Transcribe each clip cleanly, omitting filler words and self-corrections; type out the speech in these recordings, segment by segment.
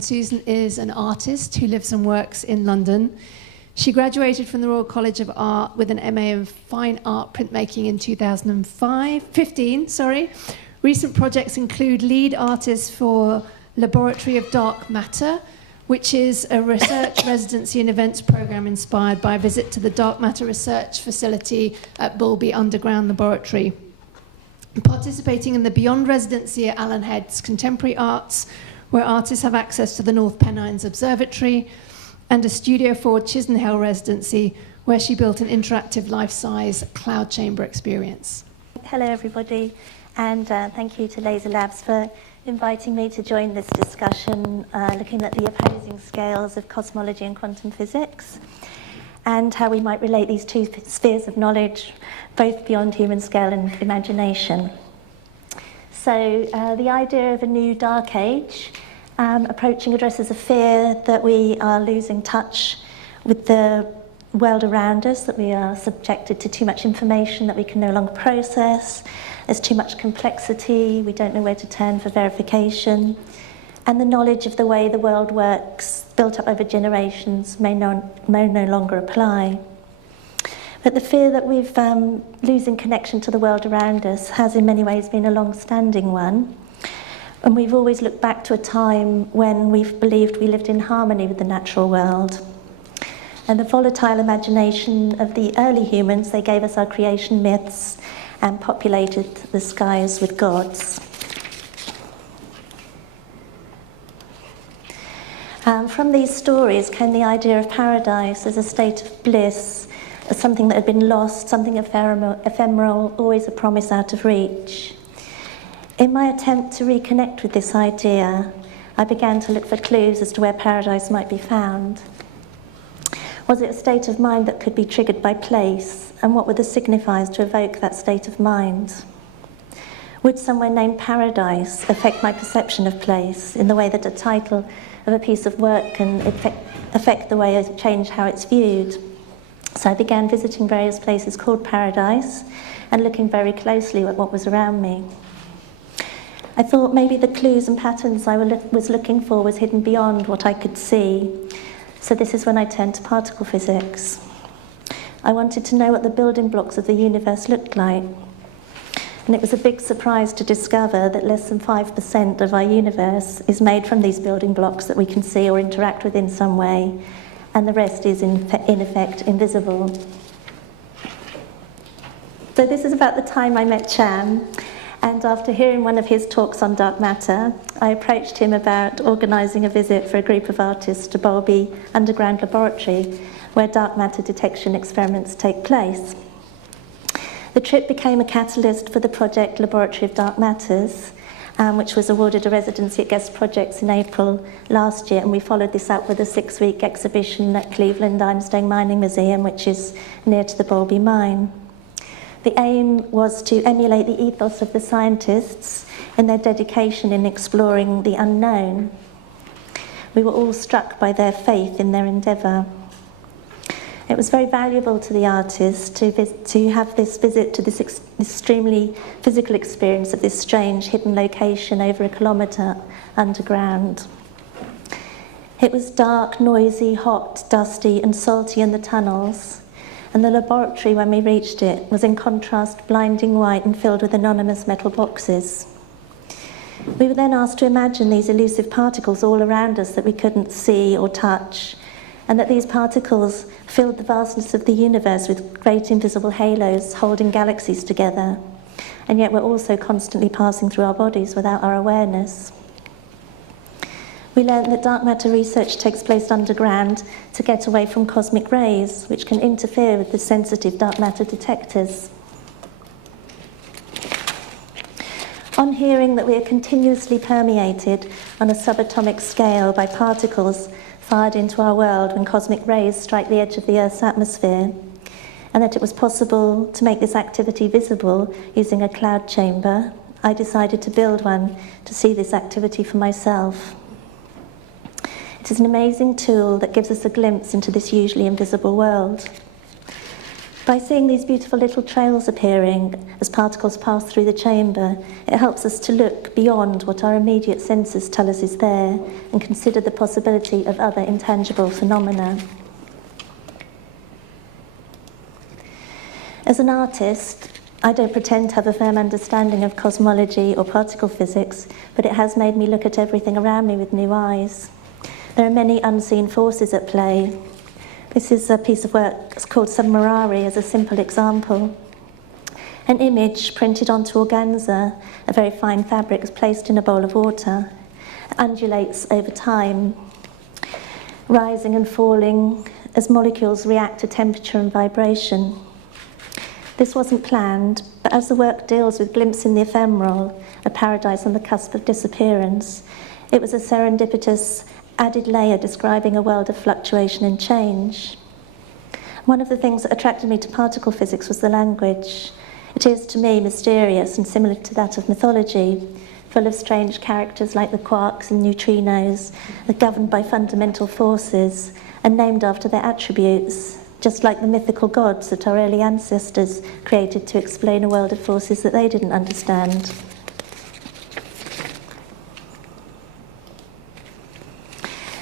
Susan is an artist who lives and works in London. She graduated from the Royal College of Art with an MA in Fine Art Printmaking in 2015. Recent projects include lead artist for Laboratory of Dark Matter, which is a research residency and events program inspired by a visit to the Dark Matter Research Facility at Bulby Underground Laboratory. Participating in the Beyond Residency at Alan Head's Contemporary Arts, where artists have access to the North Pennines Observatory, and a Studio 4 Chisenhale residency, where she built an interactive life-size cloud chamber experience. Hello everybody, and thank you to Laser Labs for inviting me to join this discussion looking at the opposing scales of cosmology and quantum physics, and how we might relate these two spheres of knowledge, both beyond human scale and imagination. So the idea of a new dark age approaching addresses a fear that we are losing touch with the world around us, that we are subjected to too much information that we can no longer process, there's too much complexity, we don't know where to turn for verification, and the knowledge of the way the world works, built up over generations, may no longer apply. But the fear that we've losing connection to the world around us has in many ways been a long-standing one. And we've always looked back to a time when we've believed we lived in harmony with the natural world. And the volatile imagination of the early humans, they gave us our creation myths and populated the skies with gods. From these stories came the idea of paradise as a state of bliss, as something that had been lost, something ephemeral, always a promise out of reach. In my attempt to reconnect with this idea, I began to look for clues as to where paradise might be found. Was it a state of mind that could be triggered by place, and what were the signifiers to evoke that state of mind? Would somewhere named paradise affect my perception of place in the way that a title of a piece of work can affect the way I change how it's viewed? So I began visiting various places called paradise and looking very closely at what was around me. I thought maybe the clues and patterns I was looking for was hidden beyond what I could see. So this is when I turned to particle physics. I wanted to know what the building blocks of the universe looked like. And it was a big surprise to discover that less than 5% of our universe is made from these building blocks that we can see or interact with in some way, and the rest is in effect invisible. So this is about the time I met Cham, and after hearing one of his talks on dark matter, I approached him about organising a visit for a group of artists to Bulby Underground Laboratory, where dark matter detection experiments take place. The trip became a catalyst for the project Laboratory of Dark Matters, which was awarded a residency at Guest Projects in April last year, and we followed this up with a 6-week exhibition at Cleveland Ironstone Mining Museum, which is near to the Bulby mine. The aim was to emulate the ethos of the scientists in their dedication in exploring the unknown. We were all struck by their faith in their endeavour. It was very valuable to the artists to have this visit to this extremely physical experience of this strange hidden location over a kilometre underground. It was dark, noisy, hot, dusty and salty in the tunnels, and the laboratory, when we reached it, was in contrast blinding white and filled with anonymous metal boxes. We were then asked to imagine these elusive particles all around us that we couldn't see or touch, and that these particles filled the vastness of the universe with great invisible halos holding galaxies together, and yet we're also constantly passing through our bodies without our awareness. We learned that dark matter research takes place underground to get away from cosmic rays, which can interfere with the sensitive dark matter detectors. On hearing that we are continuously permeated on a subatomic scale by particles fired into our world when cosmic rays strike the edge of the Earth's atmosphere, and that it was possible to make this activity visible using a cloud chamber, I decided to build one to see this activity for myself. It is an amazing tool that gives us a glimpse into this usually invisible world. By seeing these beautiful little trails appearing as particles pass through the chamber, it helps us to look beyond what our immediate senses tell us is there and consider the possibility of other intangible phenomena. As an artist, I don't pretend to have a firm understanding of cosmology or particle physics, but it has made me look at everything around me with new eyes. There are many unseen forces at play. This is a piece of work called Somemurari as a simple example. An image printed onto organza, a very fine fabric, is placed in a bowl of water. It undulates over time, rising and falling as molecules react to temperature and vibration. This wasn't planned, but as the work deals with glimpsing the ephemeral, a paradise on the cusp of disappearance, it was a serendipitous added layer describing a world of fluctuation and change. One of the things that attracted me to particle physics was the language. It is, to me, mysterious and similar to that of mythology, full of strange characters like the quarks and neutrinos, governed by fundamental forces and named after their attributes, just like the mythical gods that our early ancestors created to explain a world of forces that they didn't understand.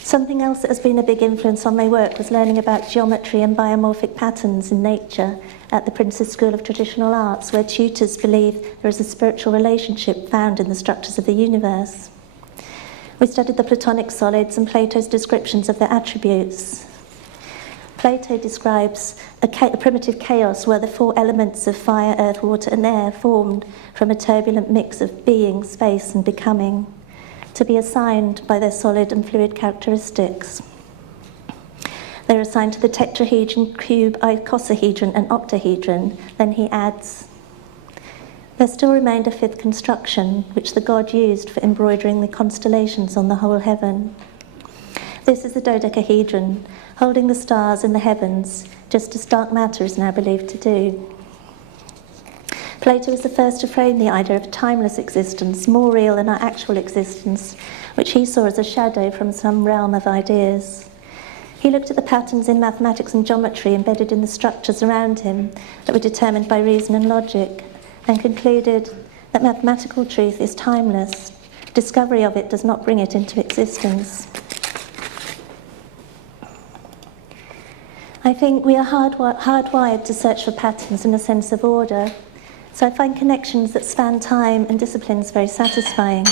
Something else that has been a big influence on my work was learning about geometry and biomorphic patterns in nature at the Prince's School of Traditional Arts, where tutors believe there is a spiritual relationship found in the structures of the universe. We studied the Platonic solids and Plato's descriptions of their attributes. Plato describes a primitive chaos where the four elements of fire, earth, water, and air formed from a turbulent mix of being, space, and becoming, to be assigned by their solid and fluid characteristics. They're assigned to the tetrahedron, cube, icosahedron, and octahedron. Then he adds, there still remained a fifth construction, which the god used for embroidering the constellations on the whole heaven. This is the dodecahedron, holding the stars in the heavens, just as dark matter is now believed to do. Plato was the first to frame the idea of a timeless existence, more real than our actual existence, which he saw as a shadow from some realm of ideas. He looked at the patterns in mathematics and geometry embedded in the structures around him that were determined by reason and logic, and concluded that mathematical truth is timeless. Discovery of it does not bring it into existence. I think we are hardwired to search for patterns and a sense of order. So I find connections that span time and disciplines very satisfying.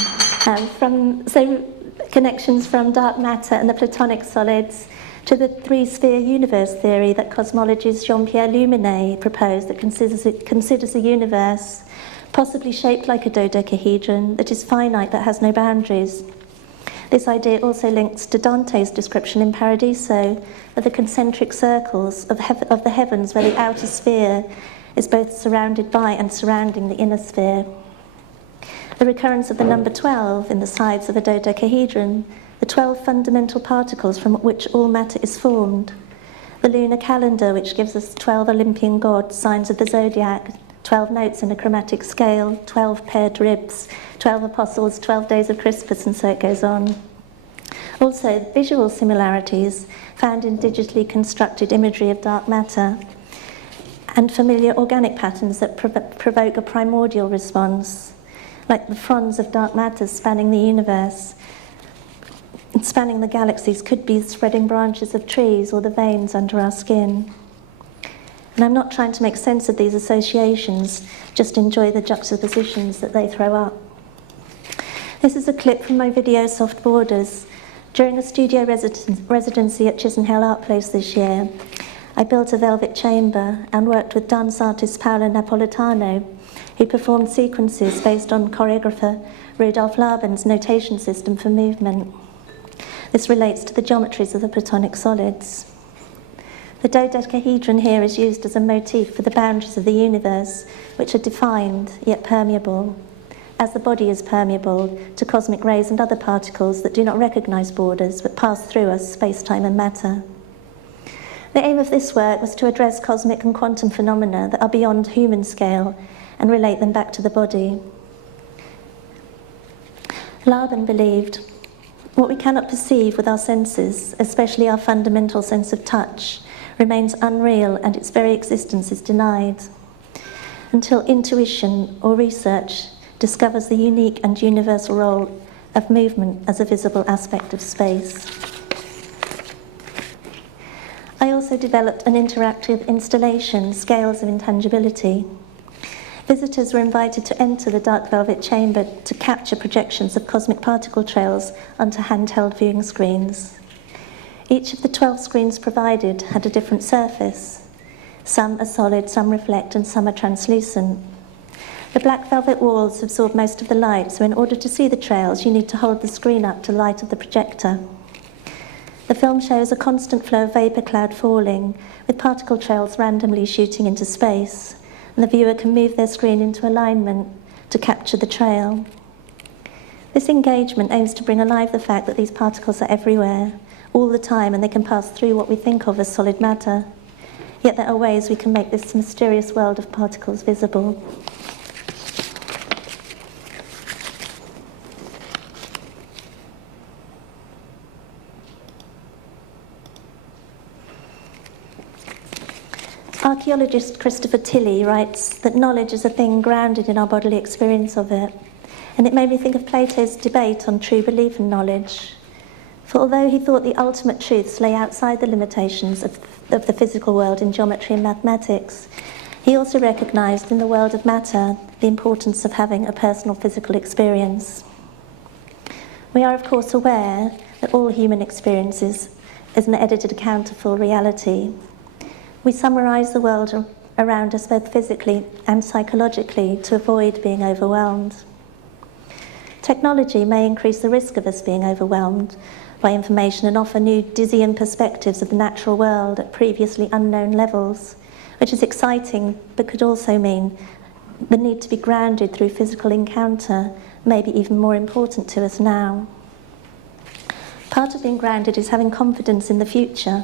Connections from dark matter and the Platonic solids to the three-sphere universe theory that cosmologist Jean-Pierre Luminet proposed, that considers a universe possibly shaped like a dodecahedron that is finite but has no boundaries. This idea also links to Dante's description in Paradiso of the concentric circles of the heavens, where the outer sphere is both surrounded by and surrounding the inner sphere. The recurrence of the number 12 in the sides of a dodecahedron, the 12 fundamental particles from which all matter is formed, the lunar calendar, which gives us 12 Olympian gods, signs of the zodiac, 12 notes in a chromatic scale, 12 paired ribs, 12 apostles, 12 days of Christmas, and so it goes on. Also, visual similarities found in digitally constructed imagery of dark matter, and familiar organic patterns that provoke a primordial response, like the fronds of dark matter spanning the universe. And spanning the galaxies could be spreading branches of trees or the veins under our skin. And I'm not trying to make sense of these associations, just enjoy the juxtapositions that they throw up. This is a clip from my video Soft Borders. During a studio residency at Chisenhale Art Place this year, I built a velvet chamber and worked with dance artist Paolo Napolitano, who performed sequences based on choreographer Rudolf Laban's notation system for movement. This relates to the geometries of the Platonic solids. The dodecahedron here is used as a motif for the boundaries of the universe, which are defined yet permeable, as the body is permeable to cosmic rays and other particles that do not recognize borders but pass through us, space-time and matter. The aim of this work was to address cosmic and quantum phenomena that are beyond human scale and relate them back to the body. Laban believed, what we cannot perceive with our senses, especially our fundamental sense of touch, remains unreal and its very existence is denied, until intuition or research discovers the unique and universal role of movement as a visible aspect of space. I also developed an interactive installation, Scales of Intangibility. Visitors were invited to enter the dark velvet chamber to capture projections of cosmic particle trails onto handheld viewing screens. Each of the 12 screens provided had a different surface. Some are solid, some reflect, and some are translucent. The black velvet walls absorb most of the light, so in order to see the trails, you need to hold the screen up to the light of the projector. The film shows a constant flow of vapour cloud falling, with particle trails randomly shooting into space, and the viewer can move their screen into alignment to capture the trail. This engagement aims to bring alive the fact that these particles are everywhere, all the time, and they can pass through what we think of as solid matter. Yet there are ways we can make this mysterious world of particles visible. Archaeologist Christopher Tilley writes that knowledge is a thing grounded in our bodily experience of it, and it made me think of Plato's debate on true belief and knowledge. For although he thought the ultimate truths lay outside the limitations of the physical world in geometry and mathematics, he also recognised in the world of matter the importance of having a personal physical experience. We are of course aware that all human experiences is an edited account of full reality. We summarise the world around us both physically and psychologically to avoid being overwhelmed. Technology may increase the risk of us being overwhelmed by information and offer new dizzying perspectives of the natural world at previously unknown levels, which is exciting but could also mean the need to be grounded through physical encounter may be even more important to us now. Part of being grounded is having confidence in the future.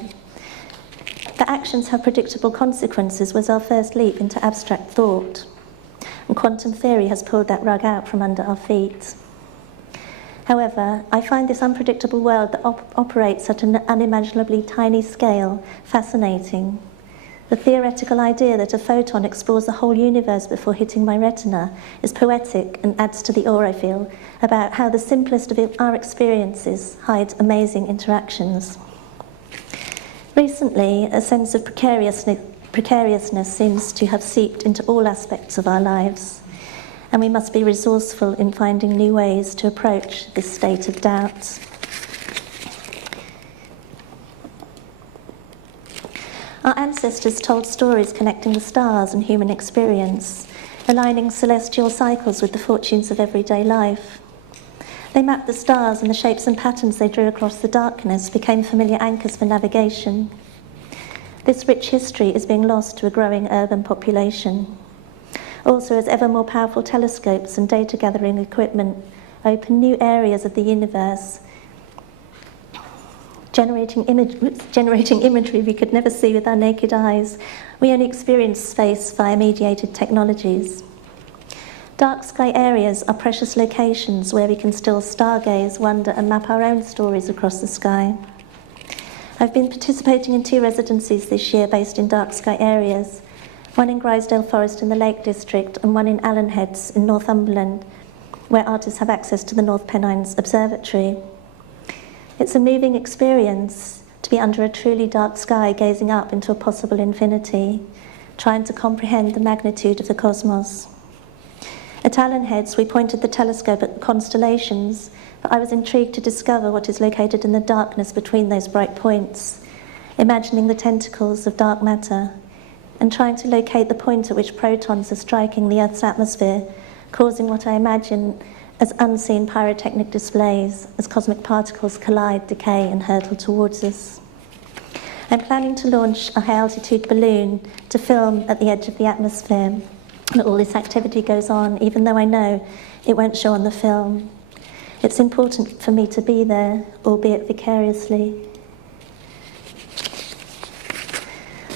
That actions have predictable consequences was our first leap into abstract thought, and quantum theory has pulled that rug out from under our feet. However, I find this unpredictable world that operates at an unimaginably tiny scale fascinating. The theoretical idea that a photon explores the whole universe before hitting my retina is poetic and adds to the awe I feel about how the simplest of our experiences hides amazing interactions. Recently, a sense of precariousness seems to have seeped into all aspects of our lives, and we must be resourceful in finding new ways to approach this state of doubt. Our ancestors told stories connecting the stars and human experience, aligning celestial cycles with the fortunes of everyday life. They mapped the stars, and the shapes and patterns they drew across the darkness became familiar anchors for navigation. This rich history is being lost to a growing urban population. Also, as ever more powerful telescopes and data-gathering equipment open new areas of the universe, generating imagery we could never see with our naked eyes, we only experience space via mediated technologies. Dark sky areas are precious locations where we can still stargaze, wonder, and map our own stories across the sky. I've been participating in 2 residencies this year based in dark sky areas, one in Grisdale Forest in the Lake District and one in Allen Heads in Northumberland, where artists have access to the North Pennines Observatory. It's a moving experience to be under a truly dark sky, gazing up into a possible infinity, trying to comprehend the magnitude of the cosmos. At Allen Heads, we pointed the telescope at the constellations, but I was intrigued to discover what is located in the darkness between those bright points, imagining the tentacles of dark matter, and trying to locate the point at which protons are striking the Earth's atmosphere, causing what I imagine as unseen pyrotechnic displays as cosmic particles collide, decay, and hurtle towards us. I'm planning to launch a high-altitude balloon to film at the edge of the atmosphere. And all this activity goes on, even though I know it won't show on the film. It's important for me to be there, albeit vicariously.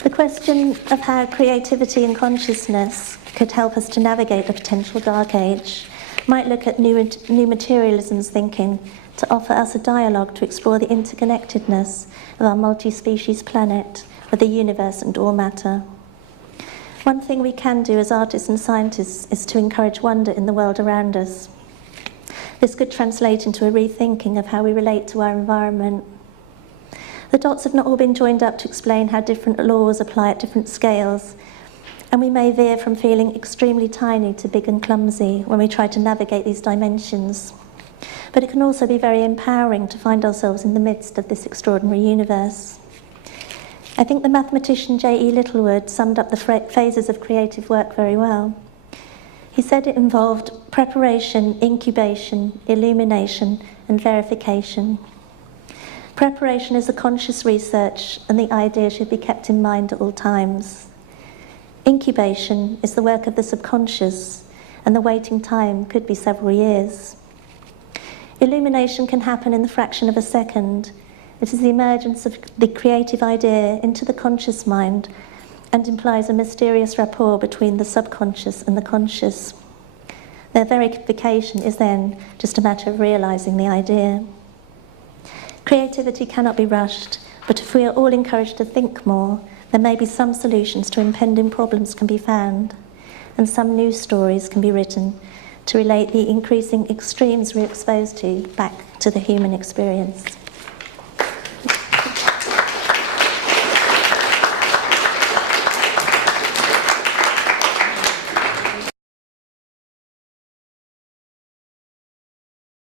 The question of how creativity and consciousness could help us to navigate a potential dark age might look at new materialism's thinking to offer us a dialogue to explore the interconnectedness of our multi-species planet, of the universe and all matter. One thing we can do as artists and scientists is to encourage wonder in the world around us. This could translate into a rethinking of how we relate to our environment. The dots have not all been joined up to explain how different laws apply at different scales, and we may veer from feeling extremely tiny to big and clumsy when we try to navigate these dimensions. But it can also be very empowering to find ourselves in the midst of this extraordinary universe. I think the mathematician J.E. Littlewood summed up the phases of creative work very well. He said it involved preparation, incubation, illumination, and verification. Preparation is a conscious research, and the idea should be kept in mind at all times. Incubation is the work of the subconscious, and the waiting time could be several years. Illumination can happen in the fraction of a second. It is the emergence of the creative idea into the conscious mind and implies a mysterious rapport between the subconscious and the conscious. Their verification is then just a matter of realizing the idea. Creativity cannot be rushed, but if we are all encouraged to think more, then maybe some solutions to impending problems can be found, and some new stories can be written to relate the increasing extremes we're exposed to back to the human experience.